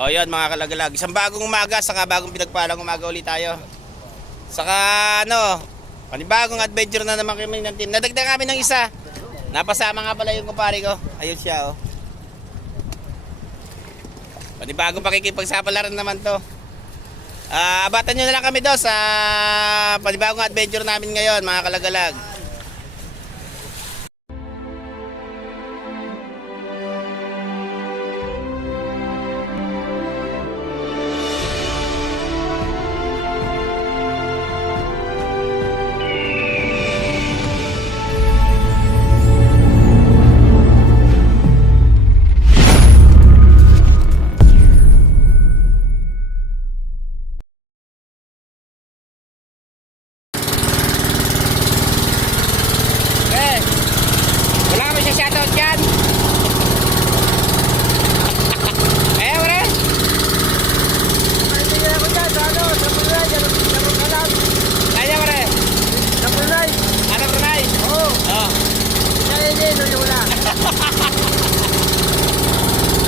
O yun mga kalagalag, isang bagong umaga, saka bagong pinagpalang umaga ulit tayo. Saka ano, panibagong adventure na naman kami ng team. Nadagdag kami ng isa. Napasama nga pala yung kumpare ko. Ayun siya oh. Panibagong pakikipagsapalaran naman to. Abatan nyo na lang kami doon sa panibagong adventure namin ngayon mga kalagalag.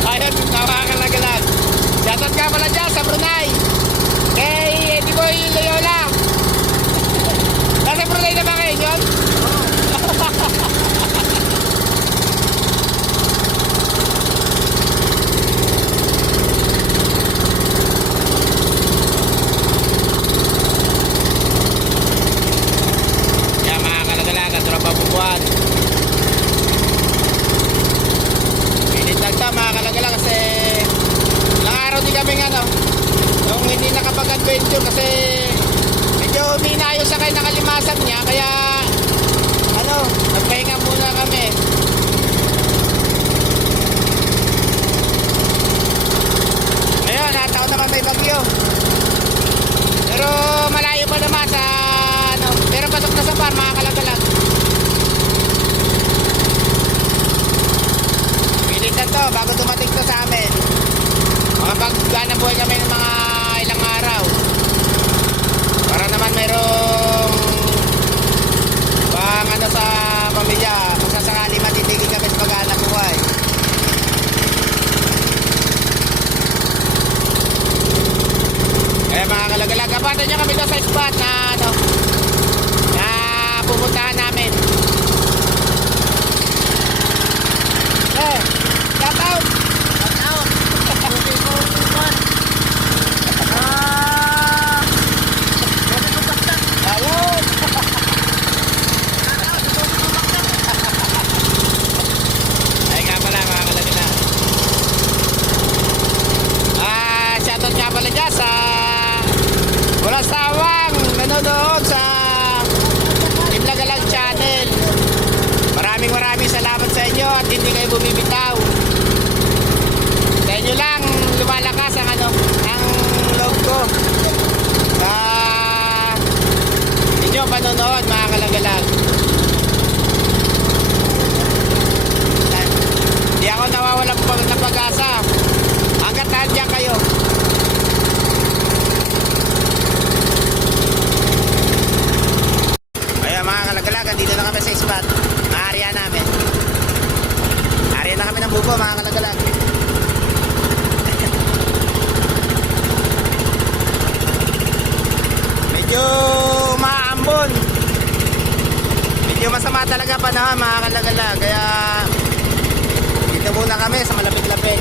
Ayun, nakakalagalag. Shoutout ka pala dyan sa Brunei. Kay Eddie Boy Loyola. Nasa Brunei na ba kayo yun? Yan mga kalagalag, ang tropa bubuan. Mga kalagalang kasi ilang araw din kami ano nung hindi nakapag-adventure kasi medyo minayo sa kayo nakalimasan niya kaya ano nagpahinga muna kami. Ayun, nataon naman may bagyo pero malayo pa naman sa ano, pero pasok na sa par mga kalagalang. To, bago dumating to sa amin mga pagganang buhay kami ng mga ilang araw para naman mayroong pang ano sa pamilya kung sasakali matitigil kami sa pagganang buhay. Kaya mga kalagalag, kapatan nyo kami doon sa spot na ano na pupuntahan namin. Walang sawang nanonood sa Imlagalag channel. Maraming salamat sa inyo at hindi kayo bumibitaw. Sa inyo lang lumalakas ang ano, ang loob ko sa inyo panonood mga kalagalag. Hindi ako nawawalan ng pag-asa hanggat nandiyan kayo. Dito na kami sa spot na area namin. Area na kami ng buko mga kalagalag. Medyo maambon. Medyo masama talaga panahon mga kalagalag. Kaya dito muna kami sa malapit-lapit.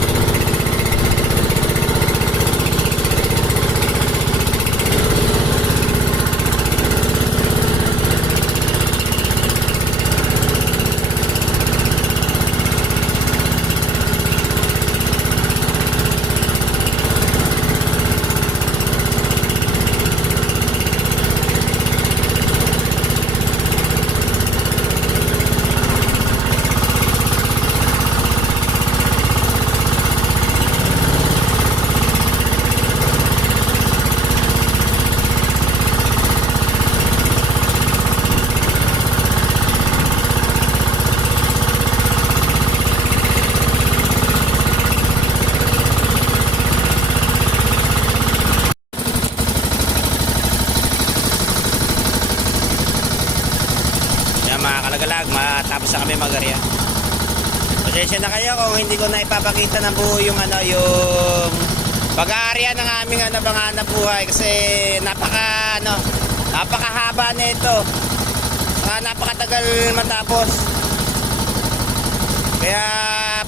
kalagalag, matapos na kami mag-area. Pasensya na kayo kung hindi ko na ipapakita ng buo yung ano, yung pag-aarian ng aming banganang buhay kasi napakahaba na ito. Napakatagal matapos. Kaya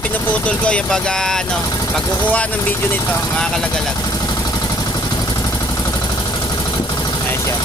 pinuputol ko yung pagkukuha ng video nito, mga kalagalag. Ayos yan.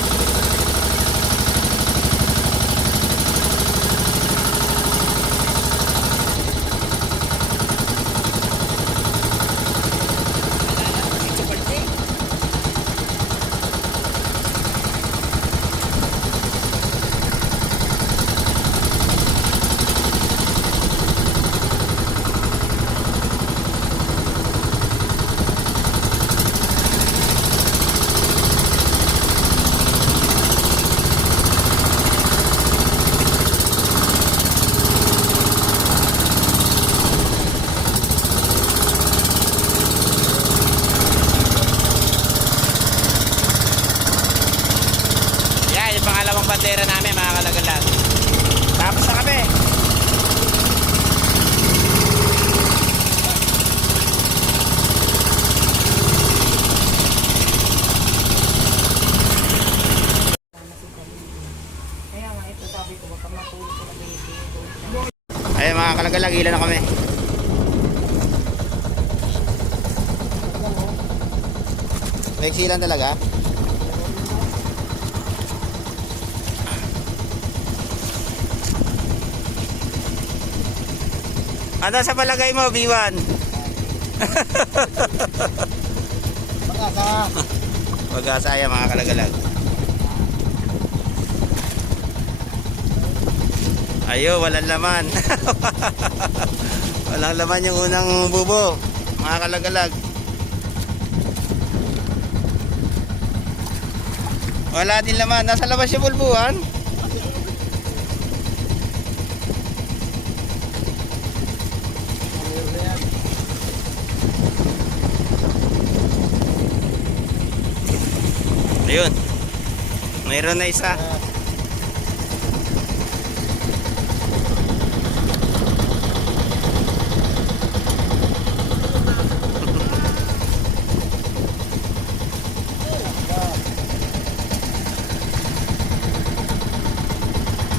Pangalawang bandera namin, mga kalagalag. Tapos na kami. Kaya nga ito sabi ko, wag ka matulog sa baby. Ayun mga kalagalag, ilan na kami. May silang talaga. Ano sa palagay mo, B1? Pag-asa. Pag-asa yan, mga kalagalag. Ayo, walang laman. Walang laman yung unang bubo, mga kalagalag. Wala din laman. Nasa labas yung bulbuhan. Ayun. Mayroon na isa.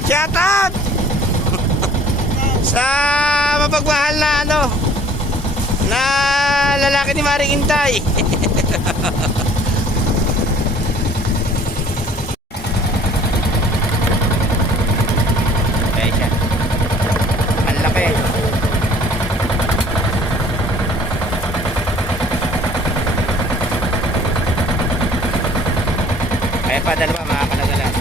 Shout out! Sa mapagmahal na na lalaki ni Maring Intay. Okay siya. Ang laki. Kaya pa dalawa, mga kalagalan.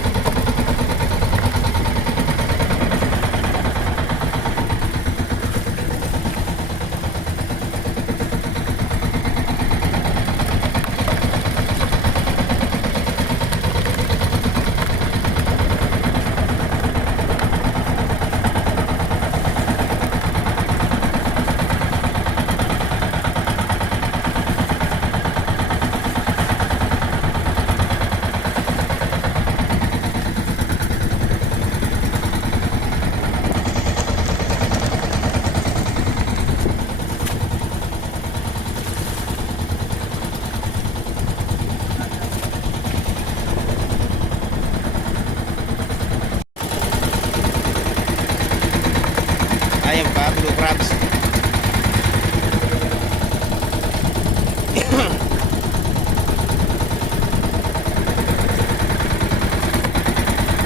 Ayun pa, blue crabs.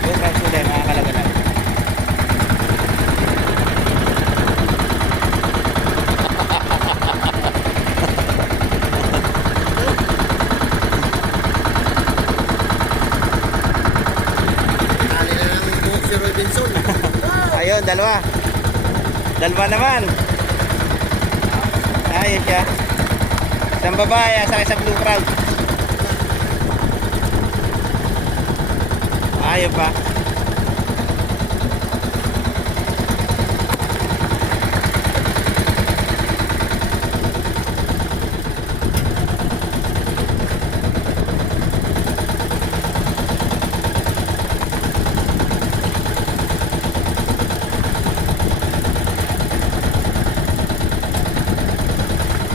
Blue crabs ulit, mga kalagalan. Tali na lang buhok si Robinson. Ayun, dalawa. Dalawa naman. Ayun siya. Isang babae, sakay sa blue crab. Ayun pa.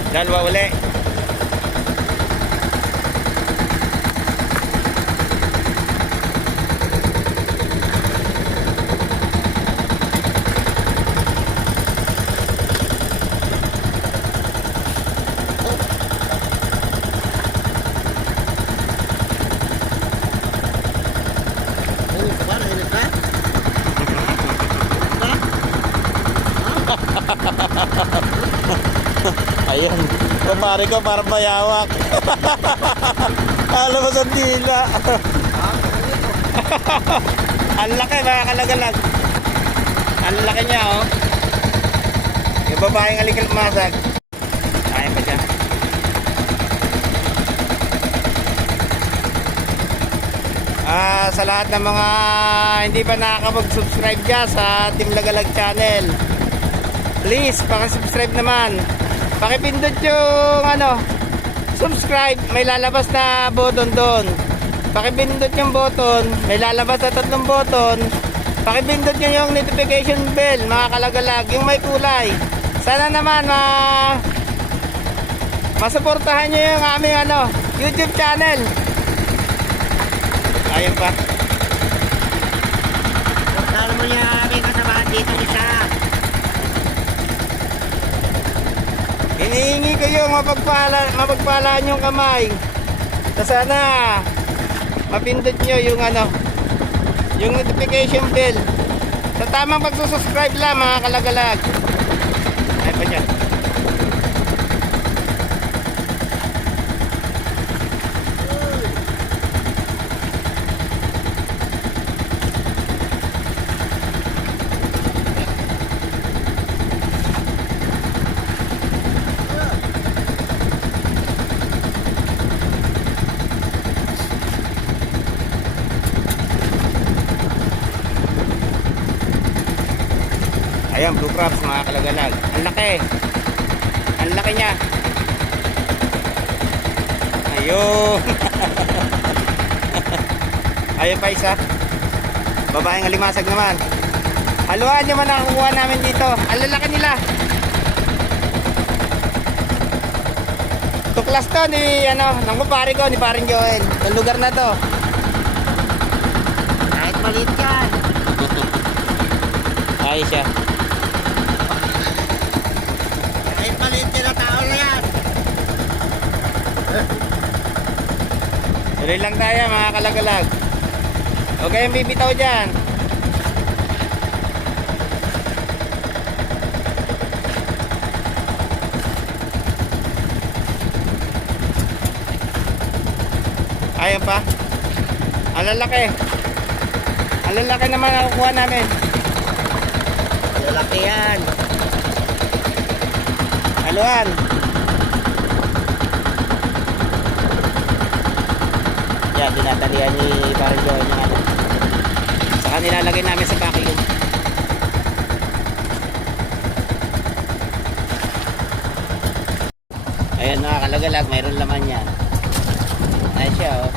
Dalawa uli. Ayan. Kumari ko parang mayawak. Alam mo sa dila. Ang laki mga kalagalag. Ang laki niya oh. Yung babaeng alikalmasag. Kaya pa siya. Sa lahat ng mga hindi pa nakakapag-subscribe dyan sa Team Lagalag channel, please pakisubscribe naman. Pakipindot yung subscribe, may lalabas na button doon. Pakipindot yung button, may lalabas na 3 button. Pakipindot nyo yung notification bell mga kalagalag, yung may kulay. Sana naman masuportahan nyo yung aming YouTube channel. Ayun pa. Portal mo niya aming kasamahan dito isa. Hinihingi ko yung mapagpalaan yung kamay. Sana mapindot nyo yung notification bell. Sa tamang pagsusubscribe lang mga kalagalag. Ay pa dyan. Ayan, blue crabs mga kalagalag. Ang laki. Ang laki niya. Ayun. Ayun pa isa. Babaeng alimasag naman. Haluan nyo man ang kukuha namin dito. Ang lalaki nila. Tuklas to ni ng kumpare ko, ni paring Joel. Ang lugar na to. Kahit maliit yan. Ayos siya. Kahit maliit yan na tao na yan. Tuloy lang tayo mga kalagalag. Huwag kayong bibitaw dyan. Ayun pa. Ang lalaki. Ang lalaki naman ang kukuha namin. Lalaki yan. Haluan. Yan, tinatalian ni parang Joel yung Saka nilalagay namin sa vacuum. Ayan mga kalagalag, mayroon laman yan. Ayan siya oh.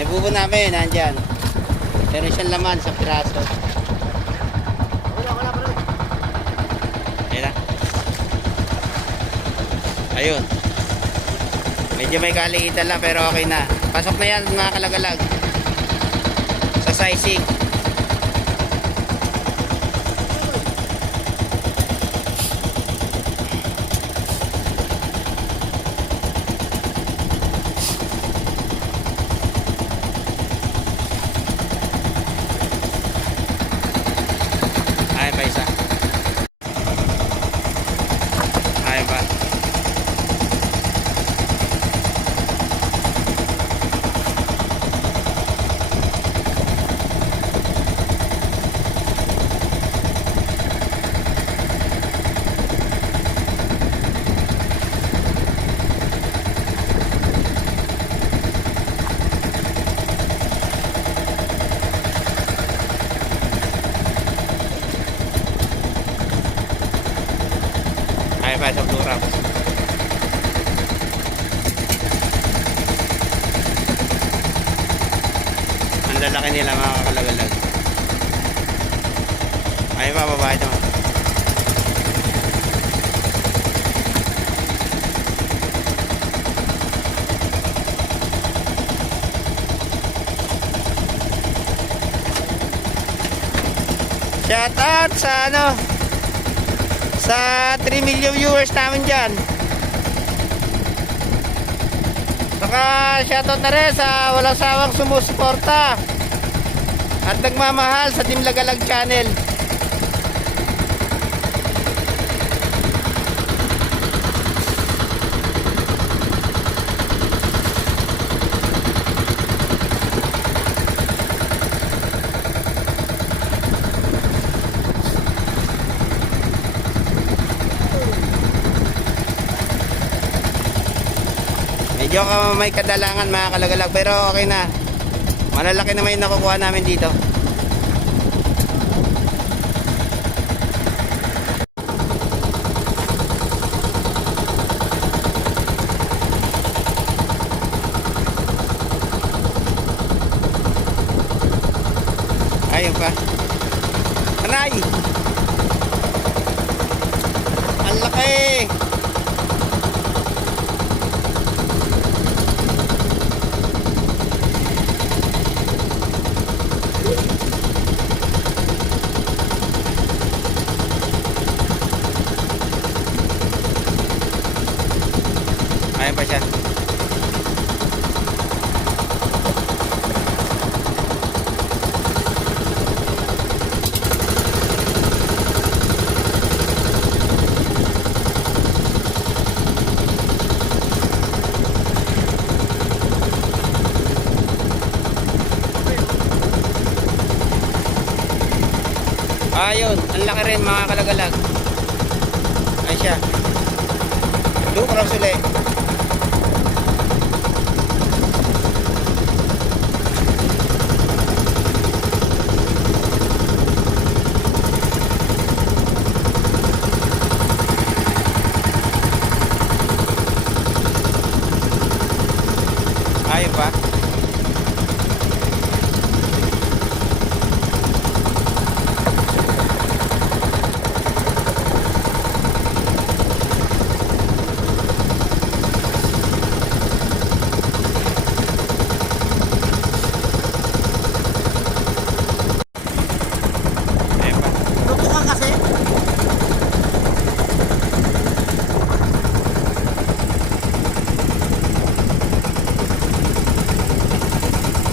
Yung bubo namin, nandyan. Meron siyang laman sa piraso. Ayan na. Ayun. Medyo may kaliitan lang pero okay na. Pasok na yan mga kalagalag. Sa sizing. Ayan pa isa. Ayan pa. Ayan pa sa blue crabs. Ang lalaki nila mga kalagalag. Ayan pa babae naman. Shout out sa sa 3 million viewers namin dyan. Saka shoutout na rin sa walang sawang sumusuporta at nagmamahal sa Team Lagalag channel. Medyo may kadalangan mga kalagalag, pero okay na. Malalaki naman yung nakukuha namin dito. Ayun pa. Aray! Ang laki! Ayun pa siya. Ayun, ang laki rin mga kalagalag. Ayun siya. Blue cross ulit. Ayun pa. Lupukan kasi.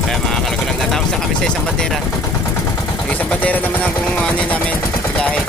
Kaya mga kalagalag, natapos na kami sa isang bandera. Yung isang bandera naman ang kung ano namin, ilahe.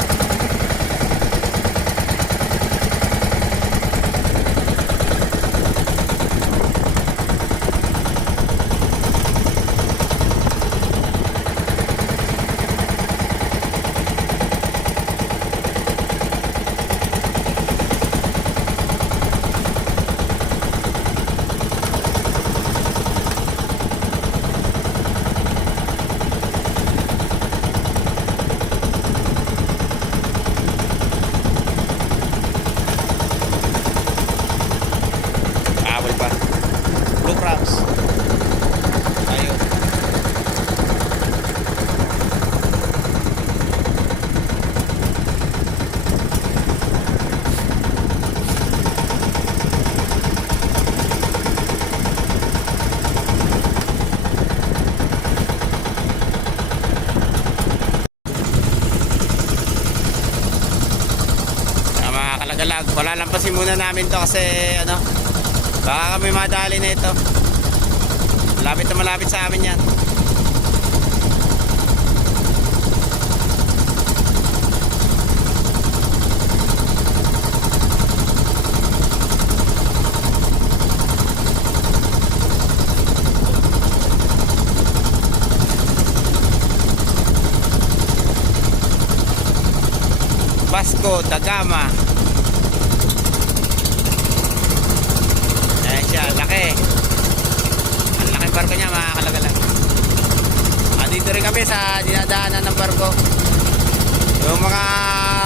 Awal pa. Blue crabs. Ayun. Mga kalagalag, palalampasin muna namin to kasi ano, baka kami madali na ito. Malapit na malapit sa amin yan. Vasco da Gama. Ayan siya, laki. Ang laking barko niya mga kalagalag. Dito rin kami sa dinadaanan ng barko. Yung mga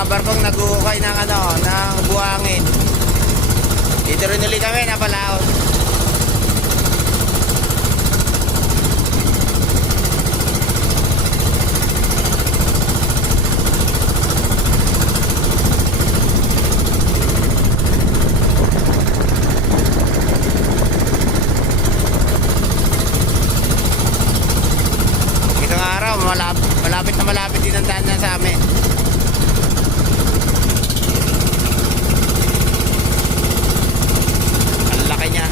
barkong nag-uukay ng ano, ng buhangin. Dito rin ulit kami napalaot. Malapit din ang daan sa amin. Ang laki niya.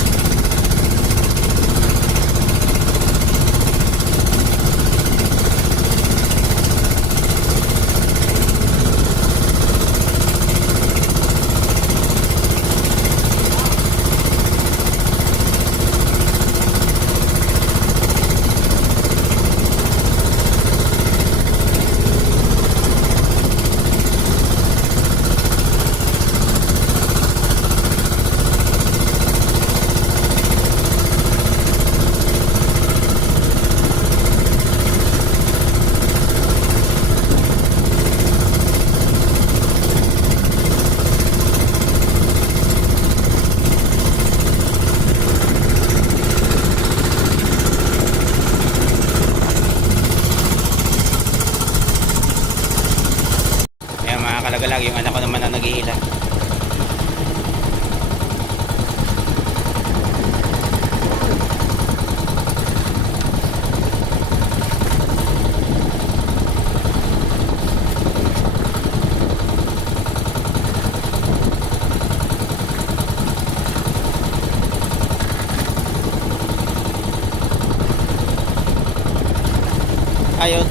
Ayun.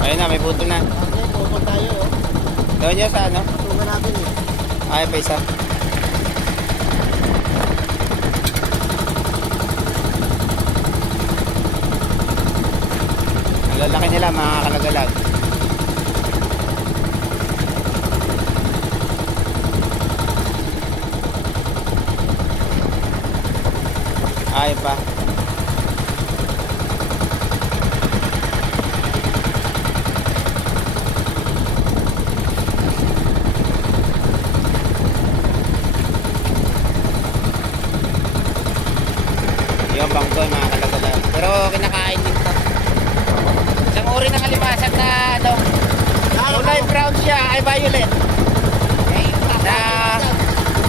Ayun na, may putol na. Okay, putol tayo. Doon nyo sa ano? Tungan natin eh. Ay, pa isa. Ang lalaki nila mga kalagalag. Ay pa. Yung bangko mga kalagalag. Pero kinakain din to. Isang uri ng kalimasan na ano, kulay brown siya, ay violet. Na,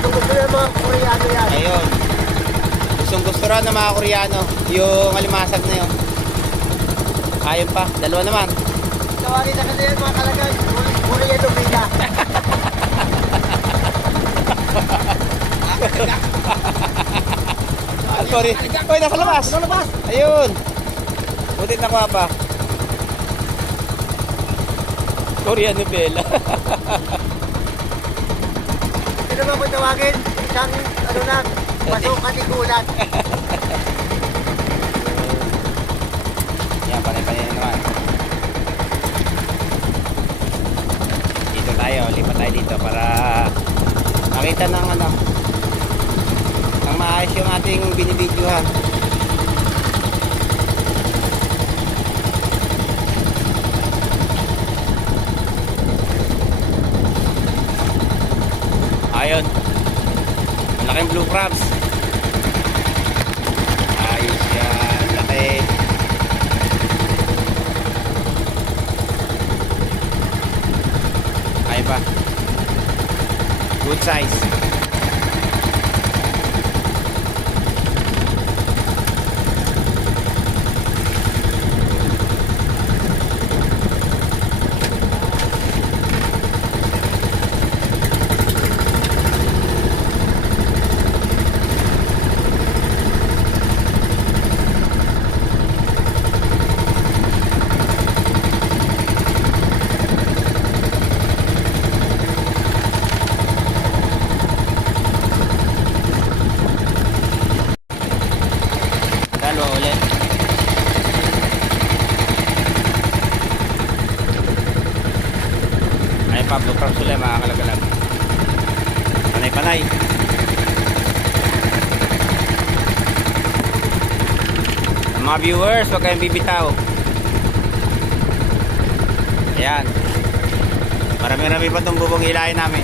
Gusto yung mga Koreano yan. ayun. Gustong gusto raw ng mga Koreano yung alimasag na yun. Ayun pa, dalawa naman. Tawagin na kasi yan mga kalagay. Koreano Villa. Sorry. Uy, nasa labas. Nasa labas. Ayun. Butit na kuha pa. Koreano Bella. Sino ba kung tawagin? Isang ano na, pasok katikulan. Yan, panay-panay na naman. Dito tayo, lipat tayo dito para makita ng ano, ang maayos yung ating binibidyohan. Ayun, malaking blue crabs. Ayos yan, laki. Ayun pa, good size. Dalawa ulit. Ay pa, blue crabs ulit mga kalagalag. Panay-panay. Mga viewers, huwag kayong bibitaw. Ayan. Marami-rami pa itong bubong hilahin namin.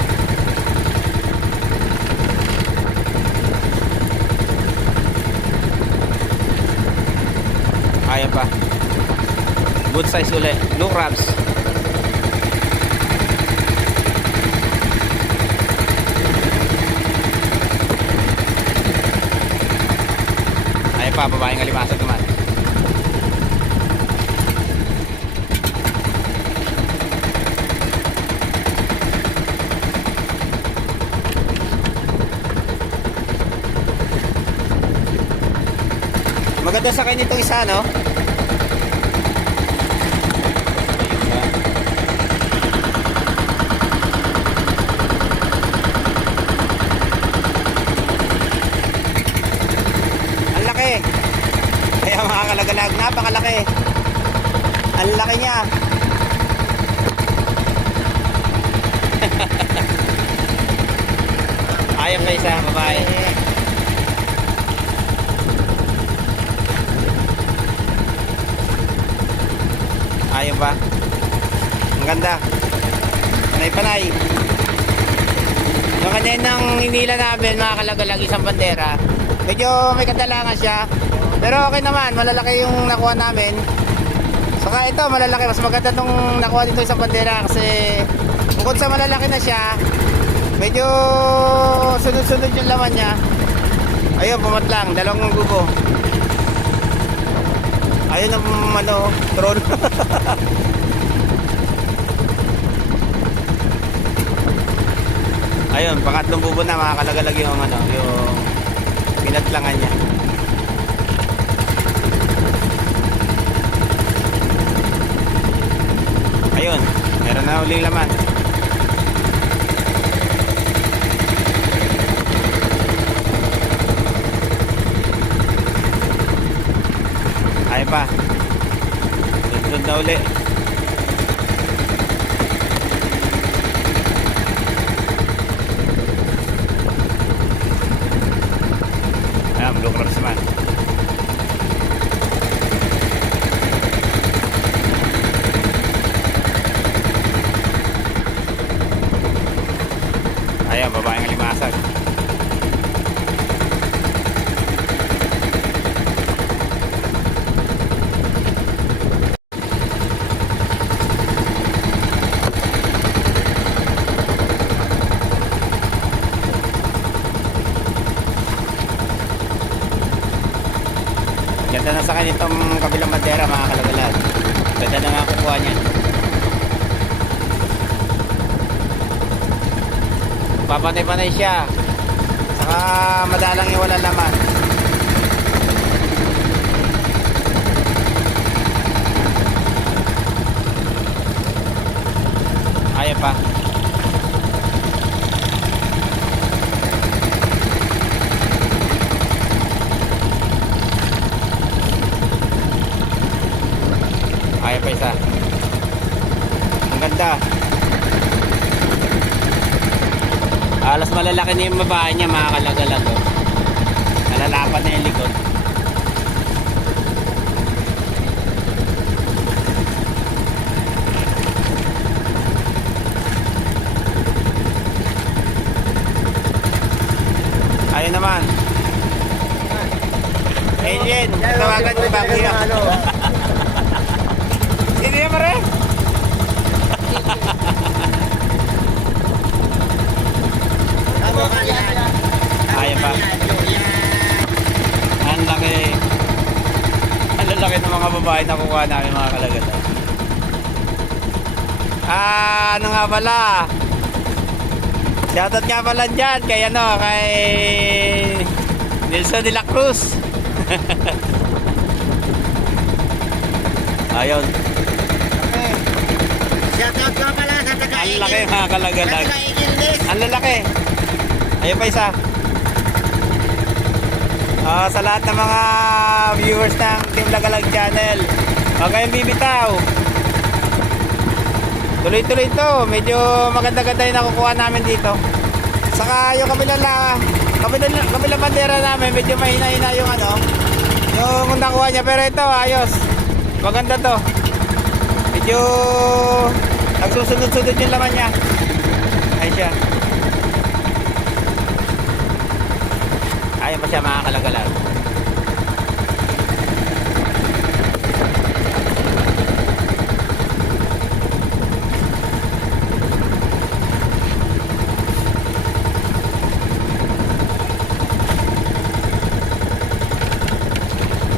Ayan pa. Good size ulit. Blue crabs. Ayan pa, babaeng alimasag naman. Maganda sa kain itong isa, no? Ang laki. Kaya mga kalagalag, napakalaki. Ang laki niya. Ayun pa isa, babae. Ayun pa. Ang ganda. Panay-panay. Yung kaninang hinila namin, mga kalagalag, isang bandera. Medyo may kadalangan siya. Pero okay naman, malalaki yung nakuha namin. Saka ito, malalaki. Mas maganda itong nakuha dito isang bandera. Kasi bukod sa malalaki na siya, medyo sunod-sunod yung laman niya. Ayun, pumatlang. Dalawang gubo. Ayun ang ano, troll. Ayun, pangatlong bubo na mga kalagalag yung ano, yung pinatlangan niya. Ayun, meron na uling laman. Ayun pa. Sunod na uli. Ayan, blue crabs naman. Ayan, babaeng alimasag. Ganda na sa kanya itong kabilang madera mga kalagalag. Ganda na nga kukuha niya. Papanay-panay siya. Saka madalang iwala naman. Ayan pa. Ayan pa isa. Ang ganda. Alas malalaki na yung babae niya mga kalagalag. Oh. Nalalapan na yung likod. Ayun naman. Alien. Tawagan ko ba kuya? Hindi naman rin. Ayan pa. Ang laki. Ang lalaki ng mga babae na kukuha namin mga kalagad. Ano nga pala? Shoutout nga pala dyan kay ano, kay Nelson de la Cruz. Ayun. Shoutout ko pala sa taga Ang laki mga kalagalag. Ang lalaki. Ayun pa isa. Sa lahat ng mga viewers ng Team Lagalag Channel, huwag kayong bibitaw. Tuloy-tuloy ito. Medyo maganda-ganda yung nakukuha namin dito. Saka yung kabilang bandera namin, medyo mahina-hina yung ano, yung nakuha niya. Pero ito, ayos. Maganda to. Medyo nagsusunod-sunod yung laman niya. Ayun siya. Ayun pa siya mga kalagalag.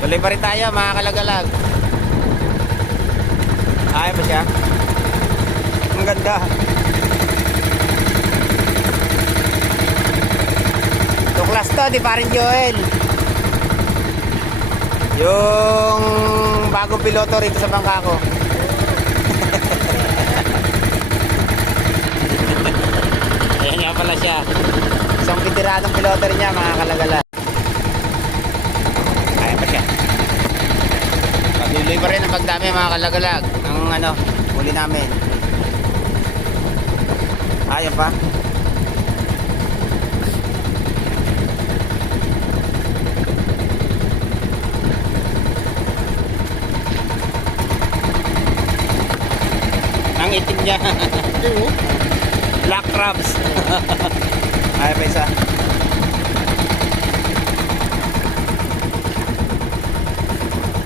Tuloy pa rin tayo mga kalagalag. Ayun pa siya. Ang ganda. Tuklas to, di pa rin Joel. Yung bagong piloto rito sa bangka ko. Ayan nga pala siya. Isang veteranong piloto rin niya mga kalagala. Ayan pa siya. Patuloy pa rin ang pagdami mga kalagalag. Ang ano, huli namin. Ayan pa. Ang itim niya. Black crabs. Ay pa isa.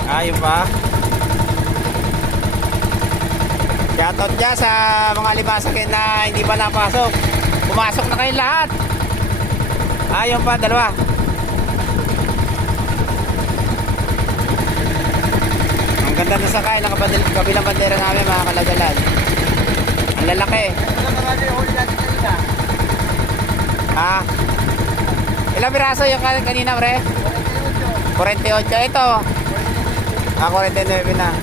Ayun pa. Shoutout dyan sa mga limasakin na hindi pa napasok. Pumasok na kayo lahat. Ayun pa, dalawa. Ang ganda na sakay ng kabilang bandera namin mga kalagalan. Ang lalaki. Ha? Ilang piraso yung kanina, pre? 48. Ito. 49 na.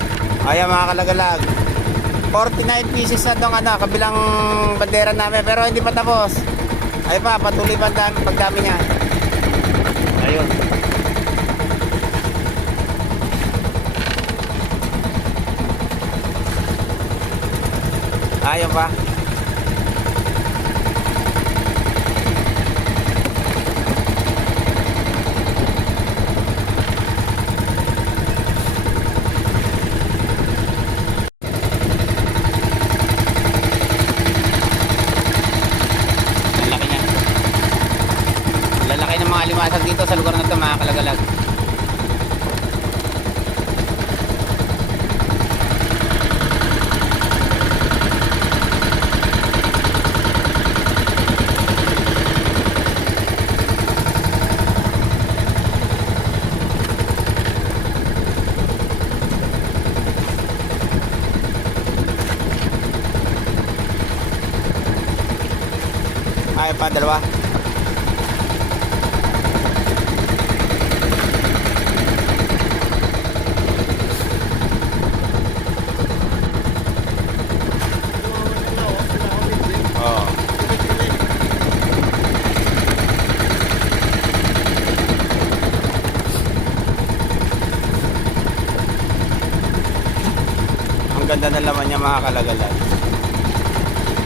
Ayan mga kalagalag. 49 pieces na tong ano, kabilang bandera namin. Pero hindi pa tapos. Ay pa, patuloy pa pagdami niya. Ayun. Ayun pa. Ang laki niya. Lalaki ng mga limasag dito sa lugar na ito mga kalagalag. Ay pa, dalawa. Oh. Ang ganda ng laman niya mga kalagalag.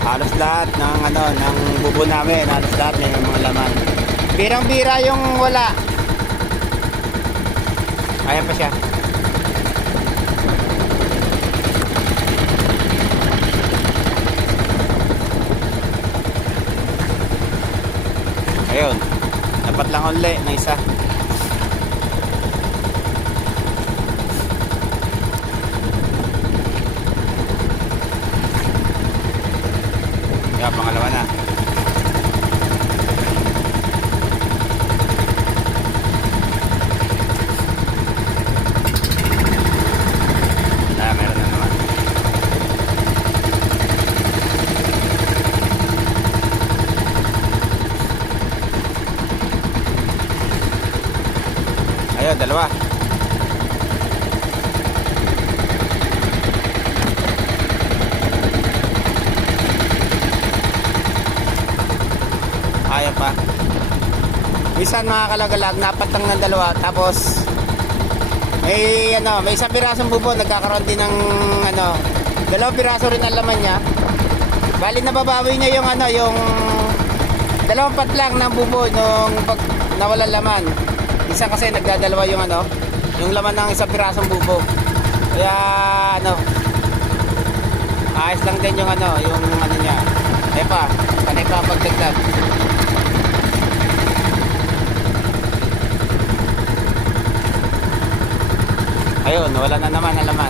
Halos lahat ng ano ng bubo namin, halos lahat may mga laman. Birang-bira yung wala. Ayan pa siya. Ayun. Dapat lang uli na isa. Kaya pangalawa na. Meron na naman. Ayun, dalawa. Ayaw pa. Minsan mga kalagalag, napatang ng dalawa. Tapos may ano, may isang pirasong bubo nagkakaroon din ng ano, dalawang piraso rin ang laman niya. Bali nababawi niya yung ano, yung dalawang patlang ng bubo nung pag nawala laman. Isa kasi nagdadalawa yung ano, yung laman ng isang pirasong bubo. Kaya ano, ayos lang din yung ano, yung ano niya. Eh pa, panay pa pagdagdag. Ayun, wala na naman ang laman.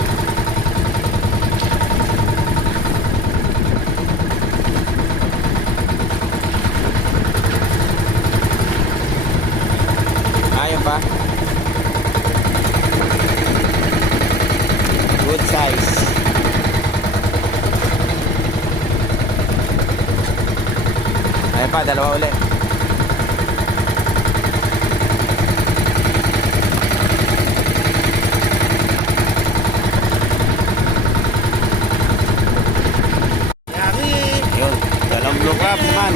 Ayun pa. Good size. Ayun pa, dalawa ulit. Blue crab man.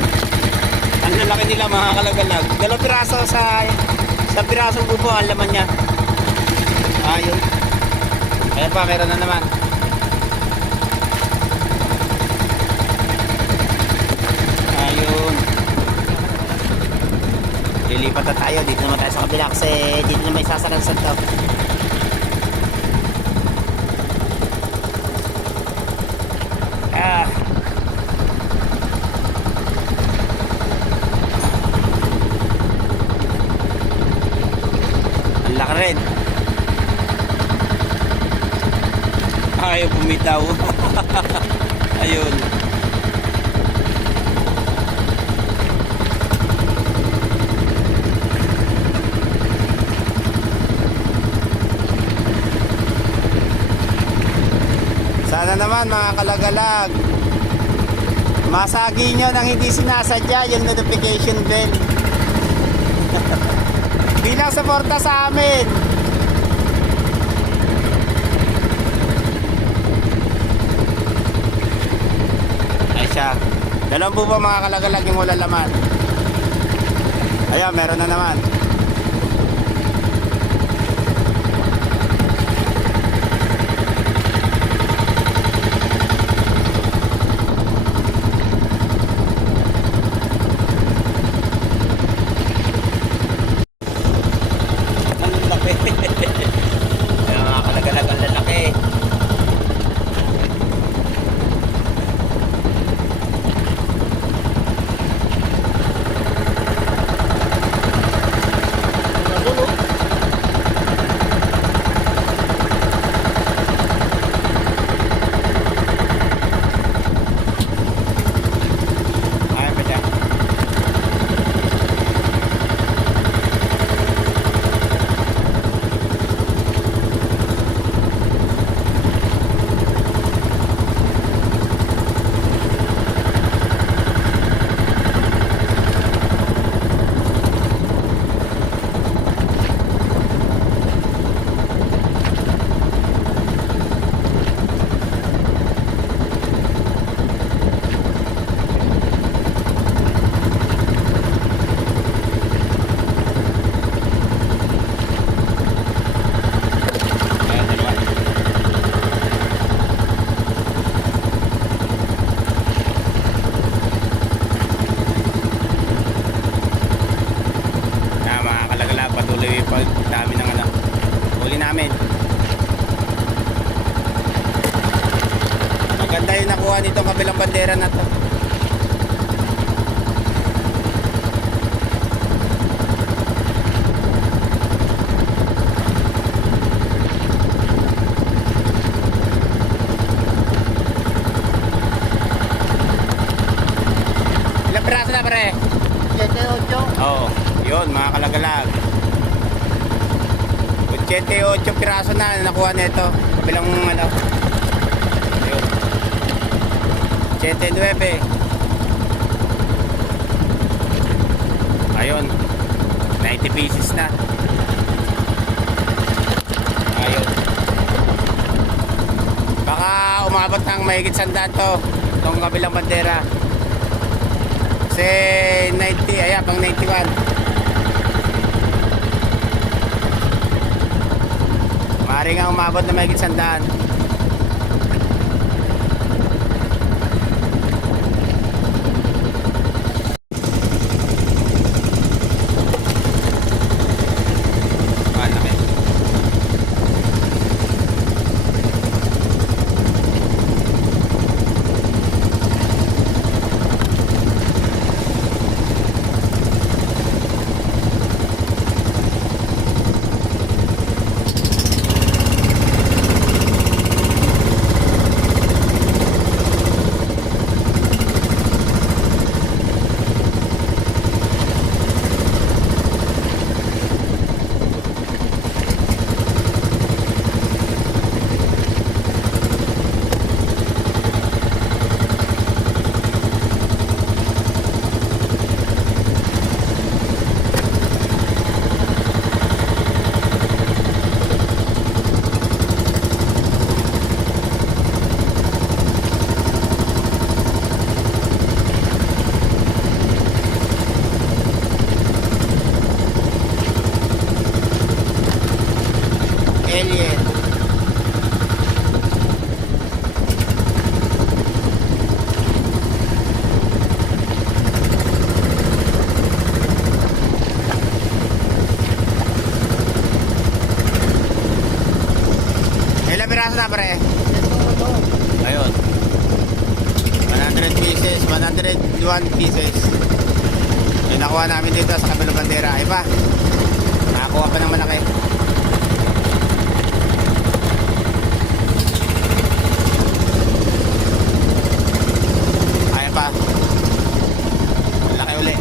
Ang lalaki nila mga kalagalag. Dalawang piraso sa pirasong bubo ang laman niya. Ayun. Ayan pa, meron na naman. Ayun. Lilipat na tayo. Dito naman tayo sa kabila kasi dito na may sasalansan to. Laki rin. Ayaw bumitaw. Ayun. Sana naman mga kalagalag Masagi nyo nang hindi sinasadya yung notification bell. Bilang suporta sa amin. Ay siya. Dalawang bubo mga kalagalag yung ulan laman. Ayan, meron na naman. Ang laki. Ayan mga kalagalag, ang lalaki. Ayan pa siya. Ayan, dalawa. Na mga kalagalag, patuloy yung pagdami ng ano, huli namin. Maganda yung nakuha nitong kabilang bandera na to. Ilang piraso na pare? 78. Oo, yun mga kalagalag. 88 piraso na nakuha nito. Kabilang ano. Ayun. 89. Ayun. 90 pieces na. Ayun. Baka umabot ng mahigit 100 to. Itong kabilang bandera. Kasi 90, ayan, pang 91. Maaari nga umabot na mahigit 100. Malaki. Alien. Ilang piraso na pare? Ayun. 100 pieces, 101 pieces. Yung nakuha namin dito sa kabilang bandera. Iba. Nakakuha pa ng malaki. Ayan pa. Malaki uli.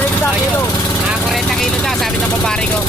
40 Ayun, kilo. mga 40 kilo daw, sabi ng babari ko.